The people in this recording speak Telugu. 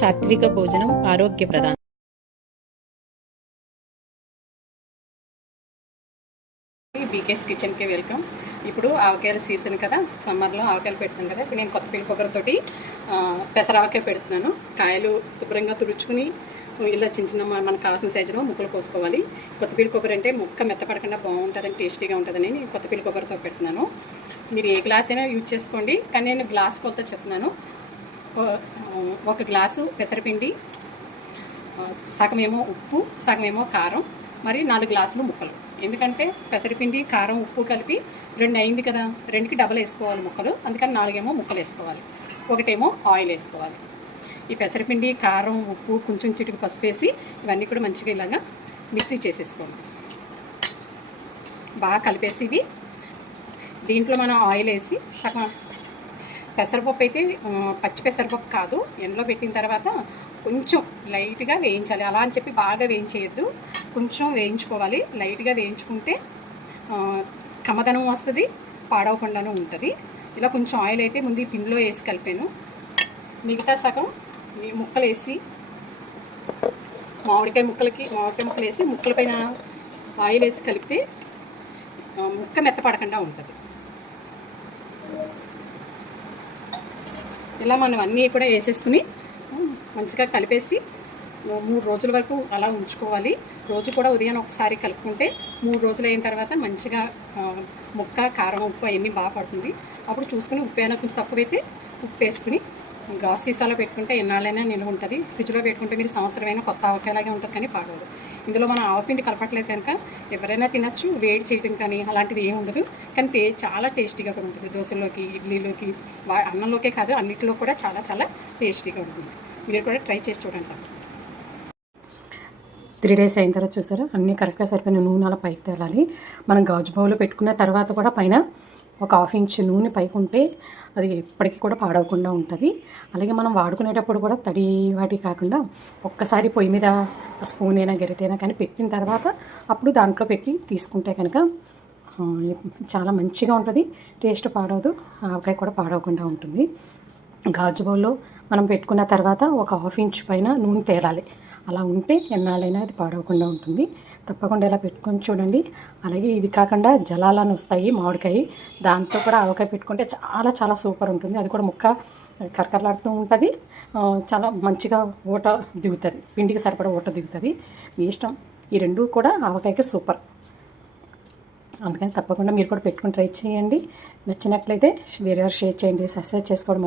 సాత్విక భోజనం ఆరోగ్య ప్రధానం. బీకేస్ కిచెన్కి వెల్కమ్. ఇప్పుడు ఆవకాయల సీజన్ కదా, సమ్మర్లో ఆవకాయలు పెడుతున్నాను కదా. ఇప్పుడు నేను కొత్తపల్లి కొబ్బరితోటి పెసరావకాయ పెడుతున్నాను. కాయలు శుభ్రంగా తుడుచుకుని ఇలా చిన్న చిన్న మనకు కావాల్సిన సైజులో ముక్కలు కోసుకోవాలి. కొత్తపల్లి కొబ్బరి అంటే ముక్క మెత్తపడకుండా బాగుంటుందని, టేస్టీగా ఉంటుందని నేను కొత్తపల్లి కొబ్బరితో పెడుతున్నాను. మీరు ఏ గ్లాస్ అయినా యూజ్ చేసుకోండి, కానీ నేను గ్లాస్ కొలత చెప్తున్నాను. ఒక గ్లాసు పెసరపిండి, సగమేమో ఉప్పు, సగమేమో కారం, మరి 4 గ్లాసులు ముక్కలు. ఎందుకంటే పెసరపిండి, కారం, ఉప్పు కలిపి 2 అయింది కదా, 2కి డబల్ వేసుకోవాలి ముక్కలు. అందుకని 4 ఏమో ముక్కలు వేసుకోవాలి, ఒకటేమో ఆయిల్ వేసుకోవాలి. ఈ పెసరపిండి, కారం, ఉప్పు, కొంచెం చిటికి పసుపు వేసి ఇవన్నీ కూడా మంచిగా ఇలాగా మిక్సీ చేసేసుకోండి. బాగా కలిపేసి ఇవి దీంట్లో మనం ఆయిల్ వేసి సగం పెసరపప్పు అయితే పచ్చి పెసరపప్పు కాదు, ఎండలో పెట్టిన తర్వాత కొంచెం లైట్గా వేయించాలి. అలా అని చెప్పి బాగా వేయించేయద్దు, కొంచెం వేయించుకోవాలి. లైట్గా వేయించుకుంటే కమ్మదనం వస్తుంది, పాడవకుండానే ఉంటుంది. ఇలా కొంచెం ఆయిల్ అయితే ముందు ఈ పిండిలో వేసి కలిపాను. మిగతా సగం ఈ ముక్కలు వేసి మామిడికాయ ముక్కలు వేసి ముక్కల పైన ఆయిల్ వేసి కలిపితే ముక్క మెత్తపడకుండా ఉంటుంది. ఇలా మనం అన్నీ కూడా వేసేసుకుని మంచిగా కలిపేసి 3 రోజుల వరకు అలా ఉంచుకోవాలి. రోజు కూడా ఉదయం ఒకసారి కలుపుకుంటే 3 రోజులు అయిన తర్వాత మంచిగా ముక్క, కారం, ఉప్పు అవన్నీ బాగా పడుతుంది. అప్పుడు చూసుకుని ఉప్పు అయినా కొంచెం తక్కువైతే ఉప్పు వేసుకుని గాజు సీసాలో పెట్టుకుంటే ఎన్నాళ్ళైనా నిల్వ ఉంటుంది. ఫ్రిడ్జ్లో పెట్టుకుంటే మీరు సంవత్సరమైనా కొత్త ఆవకాయలాగే ఉంటుంది, కానీ పాడవదు. ఇందులో మనం ఆవపిండి కలపట్లేదు కనుక ఎవరైనా తినచ్చు, వేడి చేయడం కానీ అలాంటిది ఏమి ఉండదు. కానీ చాలా టేస్టీగా కూడా ఉంటుంది. దోశలోకి, ఇడ్లీలోకి, అన్నంలోకే కాదు అన్నిటిలో కూడా చాలా చాలా టేస్టీగా ఉంటుంది. మీరు కూడా ట్రై చేసి చూడండి. 3 డేస్ అయిన తర్వాత చూసారా, అన్నీ కరెక్ట్గా సరిపోయిన నూనె అలా పైకి తేలాలి. మనం గాజు బౌల్లో పెట్టుకున్న తర్వాత కూడా పైన ఒక 1/2 ఇంచ్ నూనె పైకి ఉంటే అది ఎప్పటికీ కూడా పాడవకుండా ఉంటుంది. అలాగే మనం వాడుకునేటప్పుడు కూడా తడి వాటి కాకుండా ఒక్కసారి పొయ్యి మీద స్పూన్ అయినా గరిటైనా కానీ పెట్టిన తర్వాత అప్పుడు దాంట్లో పెట్టి తీసుకుంటే కనుక చాలా మంచిగా ఉంటుంది. టేస్ట్ పాడవదు, ఆవకాయ కూడా పాడవకుండా ఉంటుంది. గాజు బౌల్లో మనం పెట్టుకున్న తర్వాత ఒక 1/2 ఇంచ్ పైన నూనె తేలాలి. అలా ఉంటే ఎన్నాళ్ళైనా అది పాడవకుండా ఉంటుంది. తప్పకుండా ఇలా పెట్టుకొని చూడండి. అలాగే ఇది కాకుండా జలాలని వస్తాయి మామిడికాయ, దాంతో కూడా ఆవకాయ పెట్టుకుంటే చాలా చాలా సూపర్ ఉంటుంది. అది కూడా ముక్క కరకరలాడుతూ ఉంటుంది, చాలా మంచిగా ఊట దిగుతుంది, పిండికి సరిపడా ఊట దిగుతుంది. మీ ఇష్టం. ఈ 2 కూడా ఆవకాయకి సూపర్. అందుకని తప్పకుండా మీరు కూడా పెట్టుకుని ట్రై చేయండి. నచ్చినట్లయితే వేరే షేర్ చేయండి, సబ్స్క్రైబ్ చేసుకోవడం